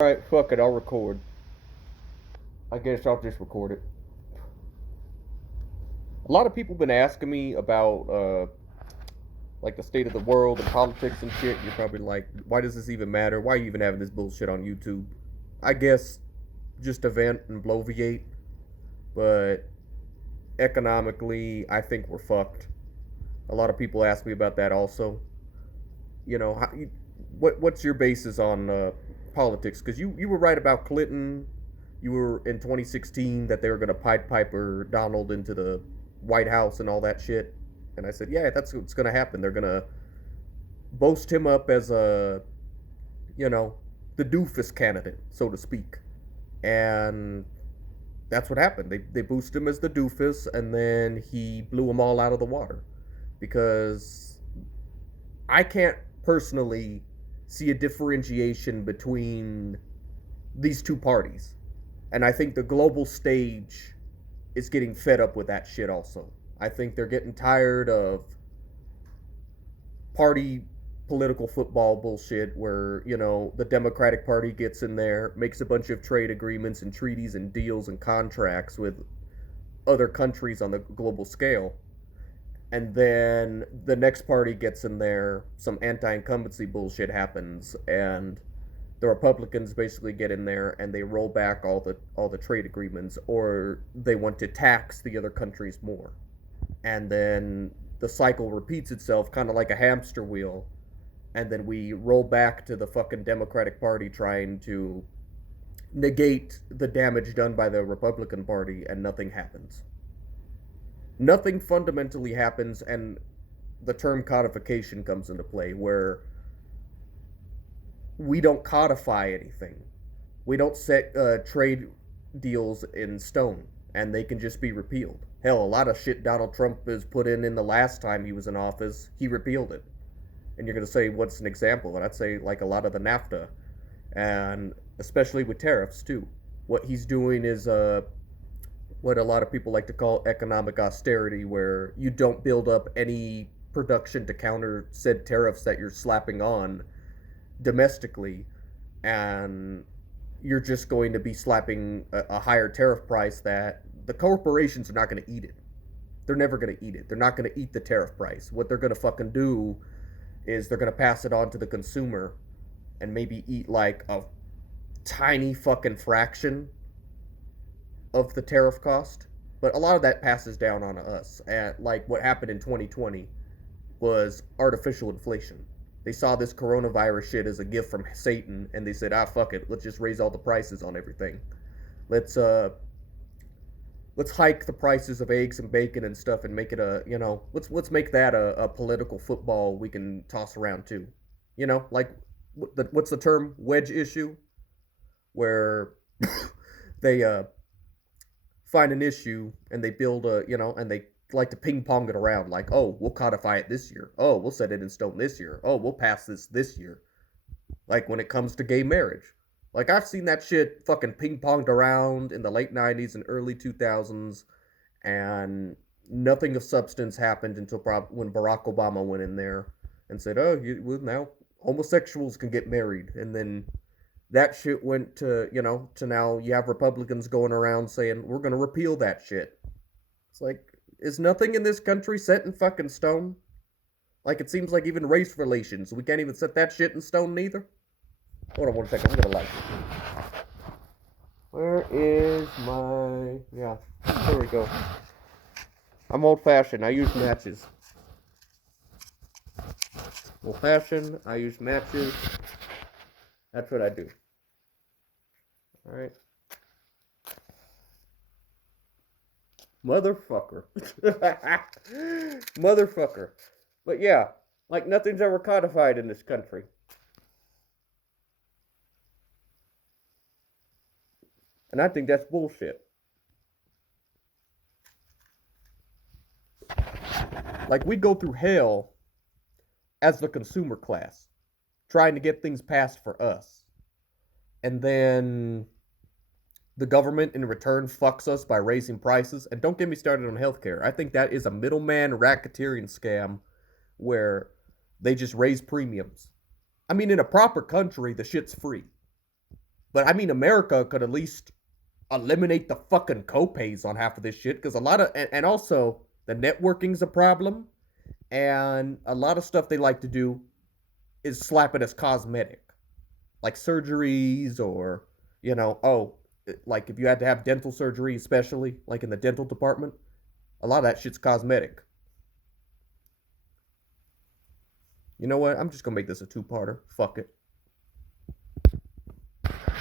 Alright, fuck it, I'll record. I guess I'll just record it. A lot of people been asking me about like the state of the world and politics and shit. You're probably like, why does this even matter? Why are you even having this bullshit on YouTube? I guess just to vent and bloviate, but economically, I think we're fucked. A lot of people ask me about that also. What's your basis on politics? Because you were right about Clinton. You were in 2016 that they were going to Pied Piper Donald into the White House and all that shit. And I said, yeah, that's what's going to happen. They're going to boast him up as you know, the doofus candidate, so to speak. And that's what happened. They boosted him as the doofus, and then he blew them all out of the water. Because I can't personally see a differentiation between these two parties. And I think the global stage is getting fed up with that shit also. I think they're getting tired of party political football bullshit where, the Democratic Party gets in there, makes a bunch of trade agreements and treaties and deals and contracts with other countries on the global scale. And then the next party gets in there, some anti-incumbency bullshit happens, and the Republicans basically get in there and they roll back all the trade agreements, or they want to tax the other countries more. And then the cycle repeats itself, kind of like a hamster wheel. And then we roll back to the fucking Democratic Party trying to negate the damage done by the Republican Party, and nothing happens. Nothing fundamentally happens, and the term codification comes into play, where we don't codify anything. We don't set trade deals in stone, and they can just be repealed. Hell, a lot of shit Donald Trump has put in the last time he was in office, he repealed it. And you're going to say, what's an example? And I'd say, like, a lot of the NAFTA, and especially with tariffs, too. What he's doing is what a lot of people like to call economic austerity, where you don't build up any production to counter said tariffs that you're slapping on domestically, and you're just going to be slapping a higher tariff price that the corporations are not going to eat it. They're never going to eat it. They're not going to eat the tariff price. What they're going to fucking do is they're going to pass it on to the consumer and maybe eat like a tiny fucking fraction of the tariff cost. But a lot of that passes down on us. And like what happened in 2020 was artificial inflation. They saw this coronavirus shit as a gift from Satan, and they said, fuck it, let's just raise all the prices on everything. Let's hike the prices of eggs and bacon and stuff and make it let's make that a political football we can toss around too. Like what's the term, wedge issue, where they find an issue and they build and they like to ping pong it around, like, oh, we'll codify it this year, oh, we'll set it in stone this year, oh, we'll pass this year. Like when it comes to gay marriage, like I've seen that shit fucking ping ponged around in the late 90s and early 2000s, and nothing of substance happened until when Barack Obama went in there and said, oh, well, now homosexuals can get married. And then that shit went to now you have Republicans going around saying, we're going to repeal that shit. It's like, is nothing in this country set in fucking stone? Like, it seems like even race relations, we can't even set that shit in stone neither. Hold on one second, I'm gonna light it. Where is my... Yeah, there we go. I'm old-fashioned, I use matches. Old-fashioned, I use matches. That's what I do. Alright. Motherfucker. Motherfucker. But yeah, like nothing's ever codified in this country. And I think that's bullshit. Like, we go through hell as the consumer class, trying to get things passed for us. And then the government in return fucks us by raising prices. And don't get me started on healthcare. I think that is a middleman racketeering scam where they just raise premiums. I mean, in a proper country, the shit's free. But I mean, America could at least eliminate the fucking copays on half of this shit because a lot of and also the networking's a problem, and a lot of stuff they like to do is slap it as cosmetic, like surgeries or oh, like if you had to have dental surgery, especially like in the dental department, a lot of that shit's cosmetic. You know what? I'm just gonna make this a two-parter. Fuck it.